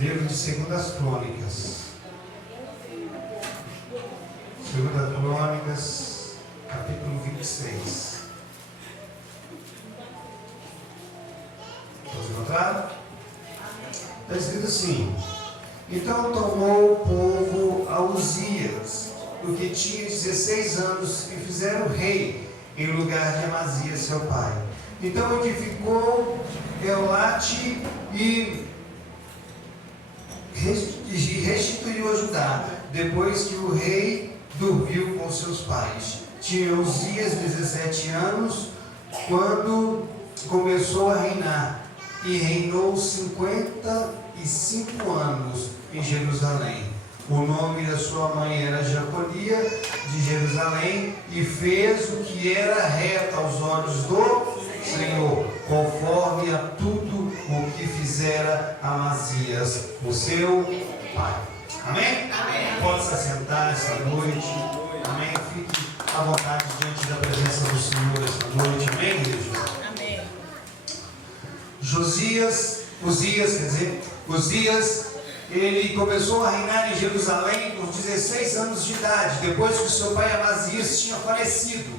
Livro de Segundas Crônicas. Segundas Crônicas, capítulo 26. Todos encontraram? Está escrito assim: então tomou o povo a Uzias, o que tinha 16 anos, e fizeram rei em lugar de Amazias seu pai. Então edificou Eulate e restituiu a Judá, depois que o rei dormiu com seus pais. Tinha Uzias 17 anos quando começou a reinar, e reinou 55 anos em Jerusalém. O nome da sua mãe era Jecolia de Jerusalém, e fez o que era reto aos olhos do Senhor, conforme a tudo o que fizera Amazias, o seu pai. Amém? Amém. Pode se assentar essa noite. Amém? Fique à vontade diante da presença do Senhor esta noite. Amém, igreja? Amém. Uzias, ele começou a reinar em Jerusalém com 16 anos de idade, depois que seu pai Amazias tinha falecido.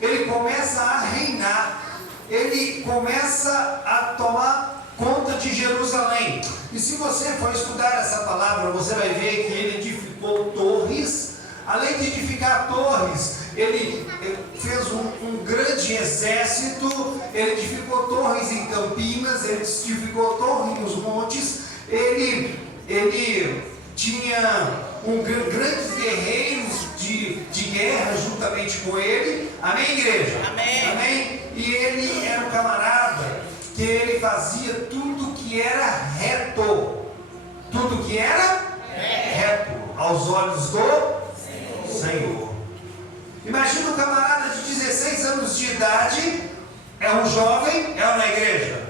Ele começa a reinar, ele começa a tomar conta de Jerusalém. E se você for estudar essa palavra, você vai ver que ele edificou torres. Além de edificar torres, ele fez um grande exército. Ele edificou torres em Campinas, ele edificou torres nos montes. Ele tinha grandes guerreiros de guerra juntamente com ele. Amém, igreja? Amém. Amém? E ele era um camarada que ele fazia tudo que era reto. Tudo que era reto aos olhos do Senhor. Imagina um camarada de 16 anos de idade, é um jovem, é na igreja,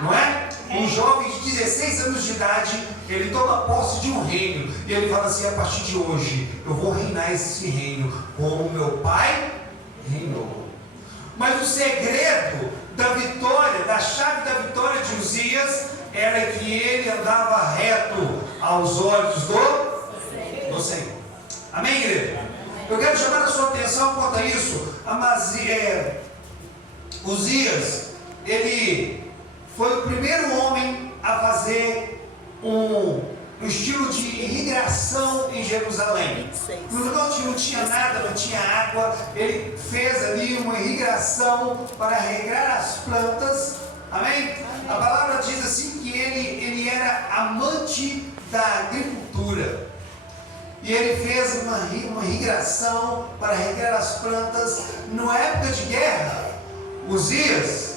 não é? Um jovem de 16 anos de idade, ele toma posse de um reino, e ele fala assim: a partir de hoje, eu vou reinar esse reino como meu pai reinou. Mas o segredo da vitória, da chave da vitória de Uzias, era que ele andava reto aos olhos do Senhor. Amém, igreja? Eu quero chamar a sua atenção quanto a isso. Uzias, ele foi o primeiro homem a fazer um estilo de irrigação em Jerusalém. No lugar onde não tinha nada, não tinha água, ele fez ali uma irrigação para regar as plantas. Amém? A palavra diz assim que ele era amante da agricultura. E ele fez uma irrigação para regar as plantas. Na época de guerra, Uzias,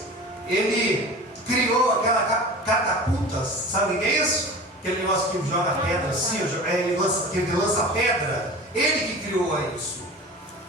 ele criou aquela catapulta. Sabe o que é isso? Aquele negócio que joga pedra assim, ele lança pedra. Ele que criou isso,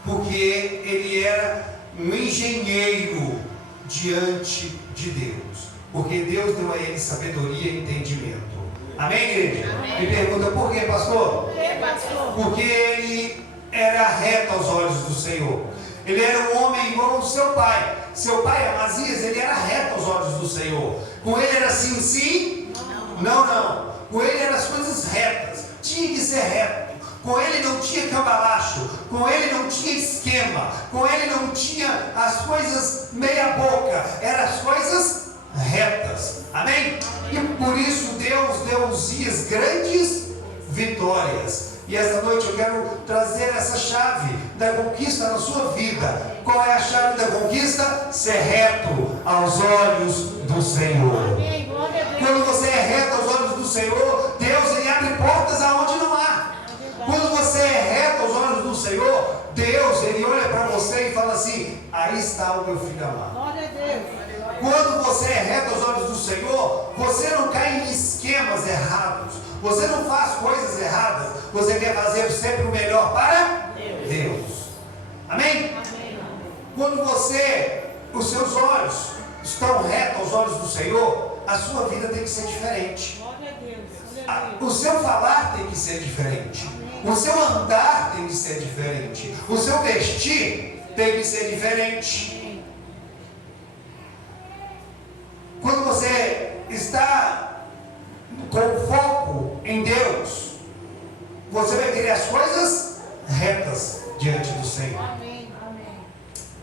porque ele era um engenheiro diante de Deus, porque Deus deu a ele sabedoria e entendimento. Amém, igreja? Amém. Me pergunta por quê, pastor? Por quê, pastor? Porque ele era reto aos olhos do Senhor. Ele era um homem igual ao seu pai. Seu pai, Amazias, ele era reto aos olhos do Senhor. Com ele era sim, sim? Não. Com ele eram as coisas retas. Tinha que ser reto. Com ele não tinha cambalacho. Com ele não tinha esquema. Com ele não tinha as coisas meia boca. Eram as coisas retas. Amém? E por isso Deus deu a Uzias grandes vitórias. E esta noite eu quero trazer essa chave da conquista na sua vida. Qual é a chave da conquista? Ser reto aos olhos do Senhor. Quando você é reto aos olhos do Senhor, Deus ele abre portas aonde não há. Quando você é reto aos olhos do Senhor, Deus ele olha para você e fala assim: aí está o meu filho amado. Glória a Deus. Quando você é reto aos olhos do Senhor, você não cai em esquemas errados, você não faz coisas erradas, você quer fazer sempre o melhor para Deus. Amém? Amém. Quando os seus olhos estão retos aos olhos do Senhor, a sua vida tem que ser diferente. Glória a Deus. O seu falar tem que ser diferente. O seu andar tem que ser diferente. O seu vestir tem que ser diferente. Quando você está com as coisas retas diante do Senhor. Amém.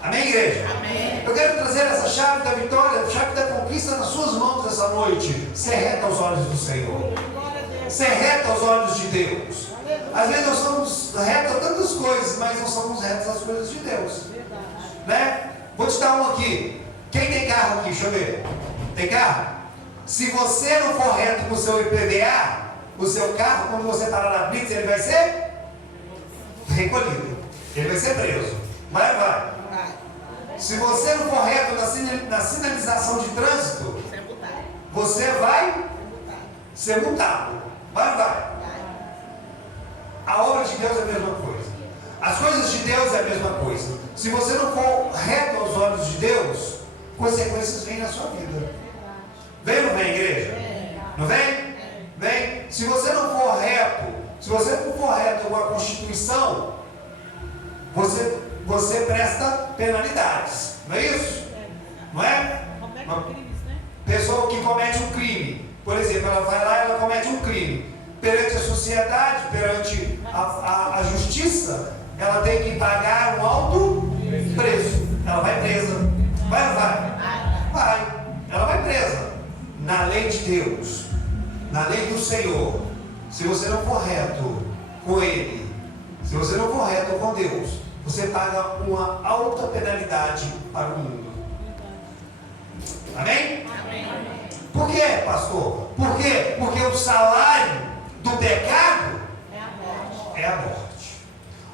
Amém, igreja? Amém. Eu quero trazer essa chave da vitória, a chave da conquista nas suas mãos essa noite. Ser reta aos olhos do Senhor. Glória a Deus. Ser reta aos olhos de Deus. Aleluia. Às vezes nós somos retos a tantas coisas, mas não somos retos às coisas de Deus. Verdade. Né? Vou te dar um aqui. Quem tem carro aqui? Deixa eu ver. Tem carro? Se você não for reto com o seu IPVA, o seu carro, quando você parar na blitz, ele vai ser recolhido. Ele vai ser preso. Vai. Vai. Se você não for reto na sinalização de trânsito, Sem botar. você vai ser multado. Vai. A obra de Deus é a mesma coisa. As coisas de Deus é a mesma coisa. Se você não for reto aos olhos de Deus, consequências vêm na sua vida. Vem ou não vem, igreja? Não vem? Vem. Se você não for reto com a Constituição, você presta penalidades. Não é isso? Não é? Como crimes, né? Pessoa que comete um crime, por exemplo, ela vai lá e ela comete um crime. Perante a sociedade, perante a justiça, ela tem que pagar um alto preço. Ela vai presa. Vai ou não vai? Vai. Ela vai presa. Na lei de Deus, na lei do Senhor, se você não for reto com Ele, se você não for reto com Deus, você paga uma alta penalidade para o mundo. Amém? Por quê, pastor? Por quê? Porque o salário do pecado é a morte.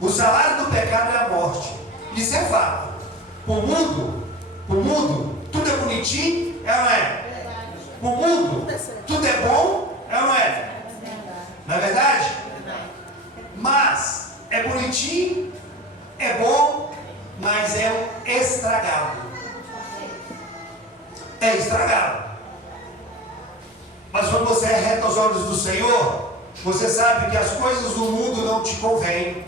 O salário do pecado é a morte. Isso é fato. Para o mundo, tudo é bonitinho, é ou não é? Para o mundo, tudo é bom, é ou não é? Não é verdade? Mas é bonitinho, é bom, mas é estragado. É estragado. Mas quando você é reto aos olhos do Senhor, você sabe que as coisas do mundo não te convêm.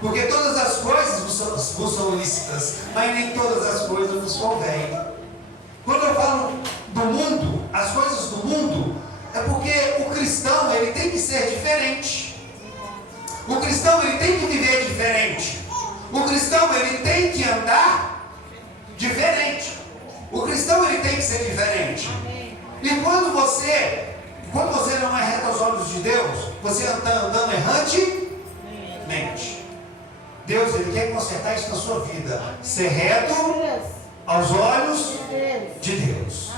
Porque todas as coisas vos são lícitas, mas nem todas as coisas vos convêm. Quando eu falo do mundo, as coisas do mundo, é porque o cristão ele tem que ser diferente. O cristão ele tem que viver diferente. O cristão ele tem que andar diferente. O cristão ele tem que ser diferente. E quando você não é reto aos olhos de Deus, você está andando errantemente. Deus ele quer consertar isso na sua vida. Ser reto aos olhos de Deus.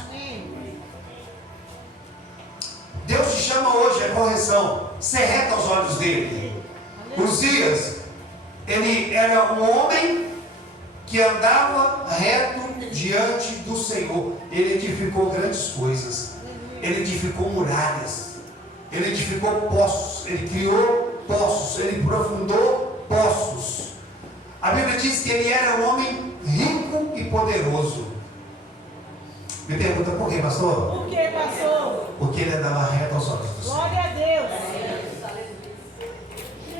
Deus te chama hoje à correção. Ser reto aos olhos dele. Uzias, ele era um homem que andava reto diante do Senhor. Ele edificou grandes coisas. Ele edificou muralhas. Ele edificou poços. Ele criou poços. Ele aprofundou poços. A Bíblia diz que ele era um homem rico e poderoso. Me pergunta por quê, pastor? Por que, pastor? Porque ele andava reto aos olhos do Senhor. Glória a Deus.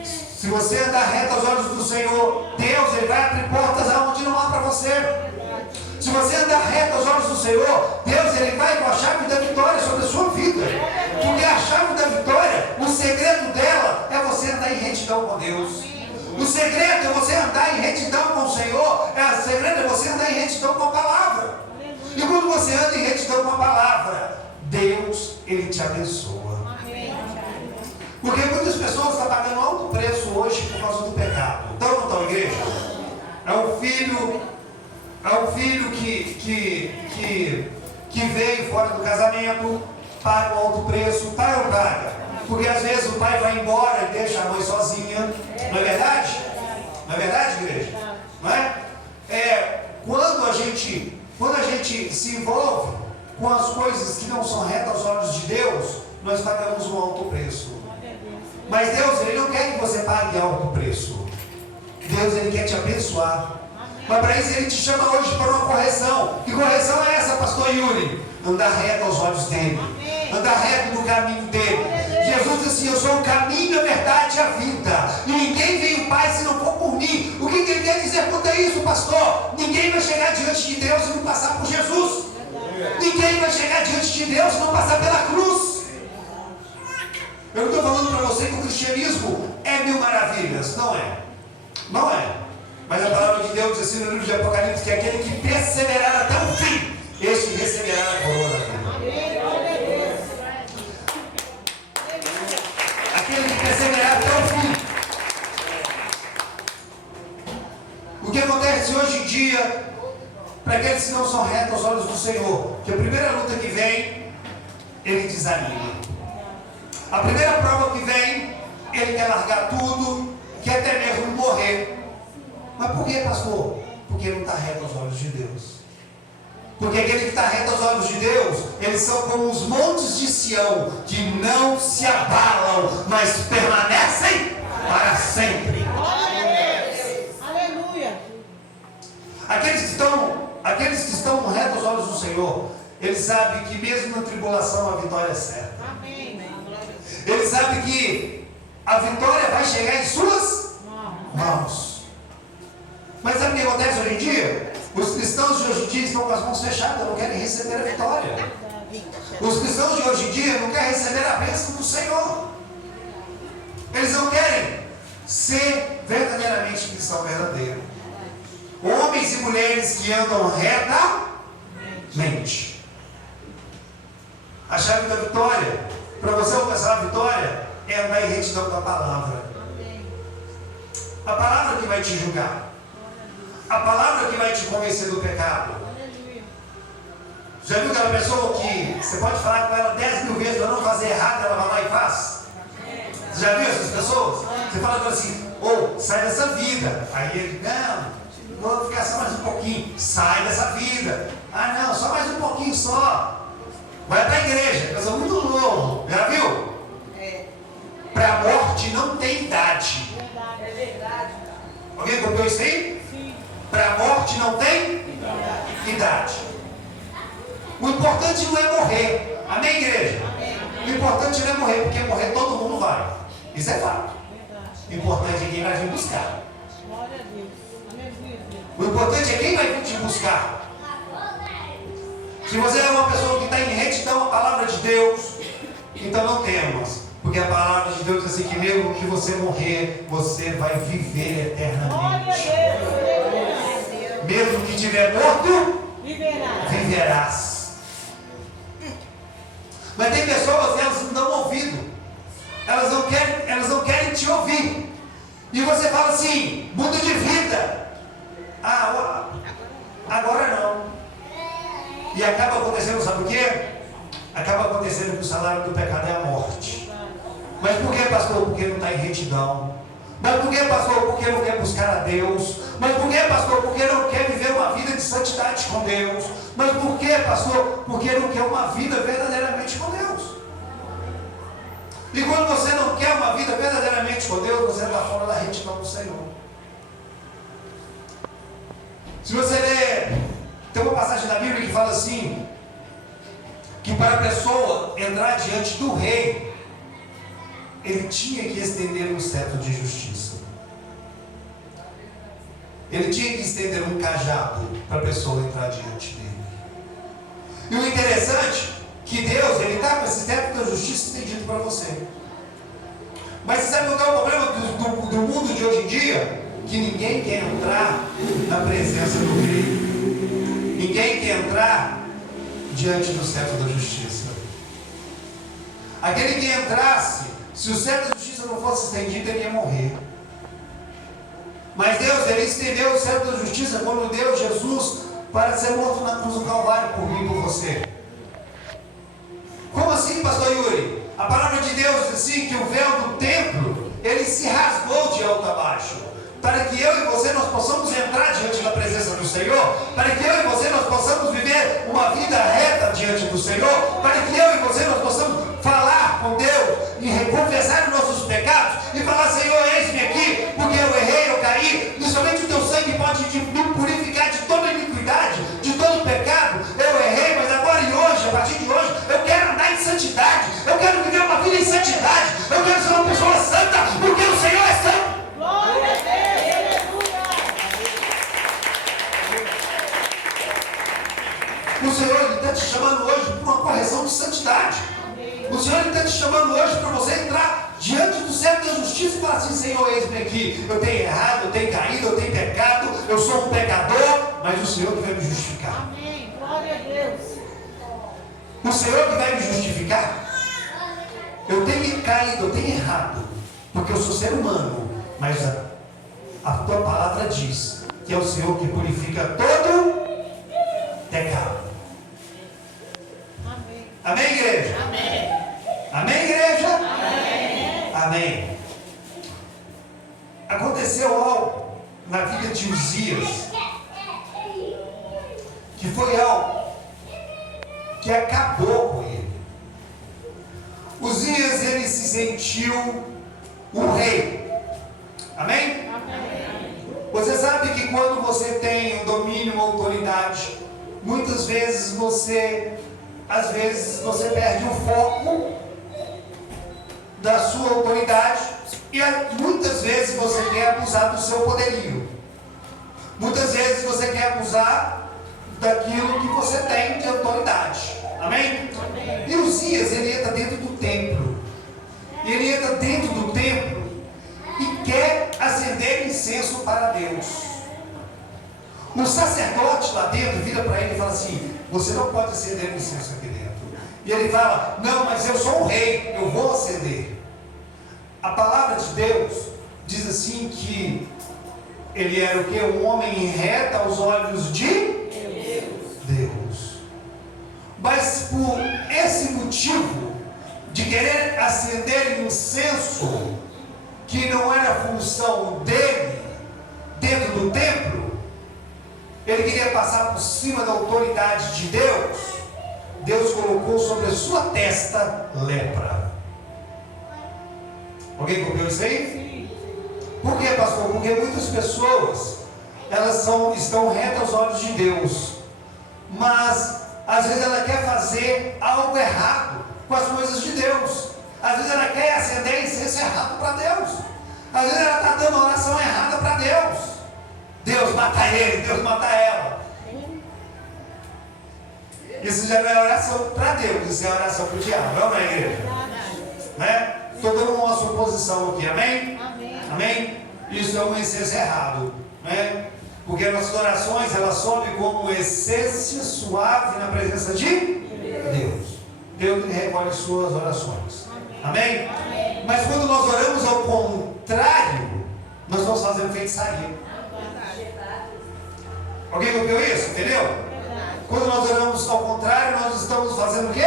Se você andar reto aos olhos do Senhor, Deus ele vai abrir portas aonde não há para você. Se você andar reto aos olhos do Senhor, Deus ele vai com a chave da vitória sobre a sua vida. Porque a chave da vitória, o segredo dela é você andar em retidão com Deus. O segredo é você andar em retidão com o Senhor. O segredo é você andar em retidão com a palavra. E quando você anda em retidão com a palavra, Deus ele te abençoa. Porque muitas pessoas estão pagando alto preço hoje por causa do pecado. Então não estão, igreja? É um filho que veio fora do casamento, paga um alto preço, paga ou não paga? Porque às vezes o pai vai embora e deixa a mãe sozinha. Não é verdade? Não é verdade, igreja? Não é? Quando a gente se envolve com as coisas que não são retas aos olhos de Deus, nós pagamos um alto preço. Mas Deus, ele não quer que você pague alto preço. Deus, ele quer te abençoar. Mas para isso ele te chama hoje para uma correção. Que correção é essa, pastor Yuri? Andar reto aos olhos dele. Andar reto no caminho dele. Jesus disse assim, eu sou o caminho, a verdade e a vida. E ninguém vem ao Pai se não for por mim. O que ele quer dizer quanto a isso, pastor? Ninguém vai chegar diante de Deus se não passar por Jesus. Ninguém vai chegar diante de Deus se não passar pela cruz. Eu não estou falando para você que o cristianismo é mil maravilhas. Não é. Não é. Mas a palavra de Deus diz assim no livro de Apocalipse que aquele que perseverar até o fim, este receberá a coroa da vida. Aquele que perseverar até o fim. O que acontece hoje em dia, para aqueles que não são retos aos olhos do Senhor, que a primeira luta que vem, ele desanima. A primeira prova que vem, ele quer largar tudo, quer até mesmo morrer. Mas por que, pastor? Porque não está reto aos olhos de Deus. Porque aquele que está reto aos olhos de Deus, eles são como os montes de Sião, que não se abalam, mas permanecem para sempre. Aleluia. Aqueles que estão retos aos olhos do Senhor, eles sabem que mesmo na tribulação a vitória é certa. Amém. Eles sabem que a vitória vai chegar em suas mãos. Mas sabe o que acontece hoje em dia? Os cristãos de hoje em dia estão com as mãos fechadas, não querem receber a vitória. Os cristãos de hoje em dia não querem receber a bênção do Senhor. Eles não querem ser verdadeiramente cristão verdadeiro. Homens e mulheres que andam retamente. A chave da vitória, para você alcançar a vitória, é andar em retidão com a palavra. A palavra que vai te julgar. A palavra que vai te convencer do pecado. Já viu aquela pessoa que você pode falar com ela 10 mil vezes para não fazer errado, ela vai lá e faz? Você já viu essas pessoas? Você fala com ela assim, sai dessa vida. Aí ele, não, vou ficar só mais um pouquinho. Sai dessa vida. Ah não, só mais um pouquinho só. Vai para a igreja, pessoa muito novo. Já viu? Para a morte não tem idade. É verdade. Alguém comprou isso aí? Para a morte não tem idade. O importante não é morrer. Amém, igreja? O importante não é morrer, porque morrer todo mundo vai. Isso é fato. O importante é quem vai vir buscar. Glória a Deus. Aleluia. O importante é quem vai vir te buscar. Se você é uma pessoa que está em retidão à palavra de Deus, então não temas. Porque a palavra de Deus diz assim que mesmo que você morrer, você vai viver eternamente. Mesmo que estiver morto, viverás. Mas tem pessoas que elas não dão ouvido. Elas não querem te ouvir. E você fala assim, muda de vida. Agora não. E acaba acontecendo, sabe o quê? Acaba acontecendo que o salário do pecado é a morte. Mas por que, pastor? Porque não está em retidão. Mas por que, pastor? Porque não quer buscar a Deus. Mas por que, pastor? Porque não quer viver uma vida de santidade com Deus. Mas por que, pastor? Porque não quer uma vida verdadeiramente com Deus. E quando você não quer uma vida verdadeiramente com Deus, você está fora da retidão do Senhor. Se você ler, tem uma passagem da Bíblia que fala assim, que para a pessoa entrar diante do rei, ele tinha que estender um cetro de justiça. Ele tinha que estender um cajado para a pessoa entrar diante dele. E o interessante é que Deus, ele está com esse cetro da justiça estendido para você. Mas você sabe qual é o problema do mundo de hoje em dia? Que ninguém quer entrar na presença do rei. Ninguém quer entrar diante do cetro da justiça. Aquele que entrasse, se o cetro da justiça não fosse estendido, ele ia morrer. Mas Deus, ele estendeu o cetro da justiça quando deu Jesus para ser morto na cruz do Calvário por mim e por você. Como assim, pastor Yuri? A palavra de Deus diz assim que o véu do templo, ele se rasgou de alto a baixo, para que eu e você nós possamos entrar diante da presença do Senhor, para que eu e você nós possamos viver uma vida reta diante do Senhor, para que eu e você nós possamos falar com Deus e confessar os nossos pecados e falar, Senhor, eis-me aqui, porque eu errei, eu caí, e somente o teu sangue pode me purificar de toda iniquidade, de todo pecado. Eu errei, mas agora e hoje, a partir de hoje, eu quero andar em santidade, eu quero viver uma vida em santidade, eu quero ser uma pessoa santa, porque o Senhor é santo. Glória a Deus, aleluia. O Senhor, ele está te chamando hoje para uma correção de santidade. O Senhor está te chamando hoje para você entrar dizendo que eu tenho errado, eu tenho caído, eu tenho pecado, eu sou um pecador, mas o Senhor que vai me justificar. Amém. Glória a Deus. O Senhor que vai me justificar. Eu tenho caído, eu tenho errado, porque eu sou ser humano, mas a tua palavra diz que é o Senhor que purifica todo pecado. Amém. Amém, igreja? Amém. Amém, igreja? Amém. Amém. Aconteceu algo na vida de Uzias, que foi algo que acabou com ele. Uzias, ele se sentiu o rei. Amém? Amém. Você sabe que quando você tem um domínio, uma autoridade, muitas vezes você perde o foco da sua autoridade e muitas vezes você quer abusar do seu poderio. Muitas vezes você quer abusar daquilo que você tem de autoridade. Amém? Amém. E Uzias, ele entra dentro do templo. Ele entra dentro do templo e quer acender incenso para Deus. O sacerdote lá dentro vira para ele e fala assim: você não pode acender incenso aqui dentro. E ele fala: não, mas eu sou o rei, eu vou acender. A palavra de Deus diz assim que ele era o que? Um homem reto aos olhos de Deus. Mas por esse motivo de querer acender incenso, que não era função dele dentro do templo, ele queria passar por cima da autoridade de Deus. Deus colocou sobre a sua testa lepra. Alguém compreendeu isso aí? Por quê, pastor? Porque muitas pessoas estão retas aos olhos de Deus, mas às vezes ela quer fazer algo errado com as coisas de Deus. Às vezes ela quer acender incenso errado para Deus. Às vezes ela está dando oração errada para Deus. Deus mata ele, Deus mata ela. Isso já não é oração para Deus, isso é oração para o diabo, não é, igreja? Né? Estou dando uma suposição aqui, amém? Amém. Amém? Isso é um incenso errado, né? Porque as nossas orações, elas sobem como essência suave na presença de Deus. Deus recolhe suas orações. Amém? Amém. Mas quando nós oramos ao contrário, nós estamos fazendo feitiçaria. Alguém compreendeu isso? Entendeu? Quando nós oramos ao contrário, nós estamos fazendo o quê?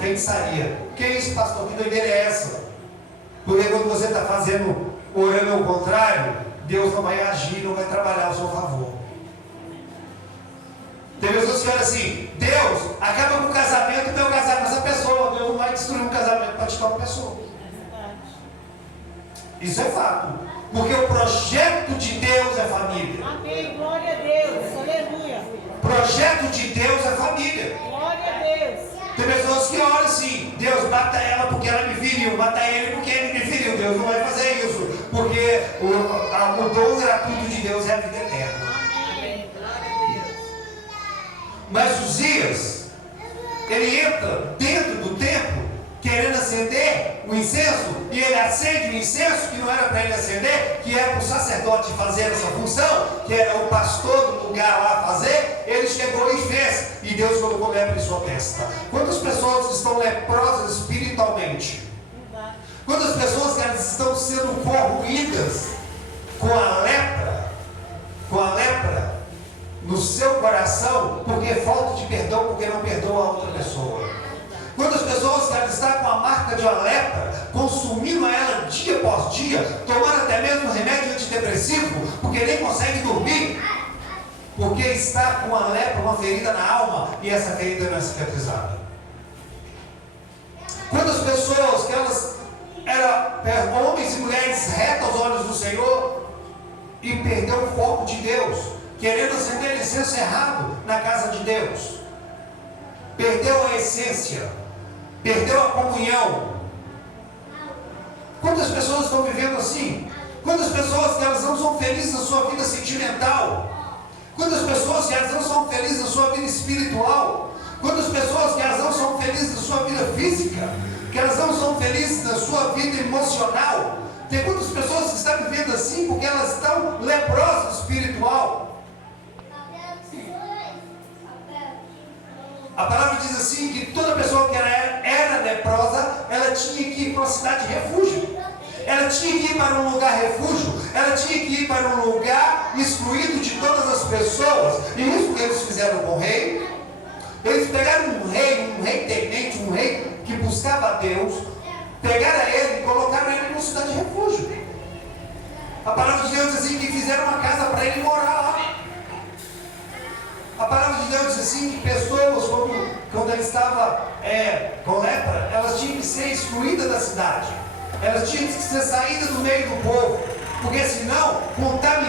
Feitiçaria. Que é isso, pastor? Que doideira é essa? Porque quando você está orando ao contrário, Deus não vai agir, não vai trabalhar ao seu favor. Tem pessoas que olham assim: Deus, acaba com o casamento, meu casamento com essa pessoa. Deus não vai destruir um casamento para tirar uma pessoa. Isso é fato. Porque o projeto de Deus é família. Amém. Glória a Deus. Aleluia. O projeto de Deus é família. Glória a Deus. Tem pessoas que olham assim: Deus, mata ela porque ela me feriu, mata ele porque ele me feriu. Deus não vai fazer isso, porque o dom gratuito de Deus é a vida eterna. Amém. Glória a Deus. Mas Uzias, ele entra dentro do templo querendo acender o incenso, e ele acende o incenso que não era para ele acender, que era para o sacerdote fazer essa função, que era o pastor do lugar lá fazer. Ele chegou e fez, e Deus colocou lepra em sua testa. Quantas pessoas estão leprosas espiritualmente? Quantas pessoas que elas estão sendo corroídas com a lepra no seu coração, porque falta de perdão, porque não perdoa a outra pessoa? Quantas pessoas que ela está com a marca de uma lepra, consumindo ela dia após dia, tomando até mesmo remédio antidepressivo, porque nem consegue dormir, porque está com a lepra, uma ferida na alma, e essa ferida não é cicatrizada. Quantas pessoas que elas eram homens e mulheres retos aos olhos do Senhor, e perdeu o foco de Deus, querendo acender incenso errado na casa de Deus, perdeu a essência, perdeu a comunhão. Quantas pessoas estão vivendo assim? Quantas pessoas que elas não são felizes na sua vida sentimental? Quantas pessoas que elas não são felizes na sua vida espiritual? Quantas pessoas que elas não são felizes na sua vida física? Que elas não são felizes na sua vida emocional? Tem muitas pessoas que estão vivendo assim porque elas estão leprosas do espiritual. A palavra diz assim que toda pessoa que era leprosa, ela tinha que ir para uma cidade de refúgio. Ela tinha que ir para um lugar refúgio. Ela tinha que ir para um lugar excluído de todas as pessoas. E isso que eles fizeram com o rei. Eles pegaram um rei tenente, um rei que buscava a Deus, pegaram ele e colocaram ele numa cidade de refúgio. A palavra de Deus diz assim que fizeram uma casa para ele morar lá. A palavra de Deus diz assim que pessoas, quando ele estava com lepra, elas tinham que ser excluídas da cidade. Elas tinham que ser saídas do meio do povo. Porque senão, com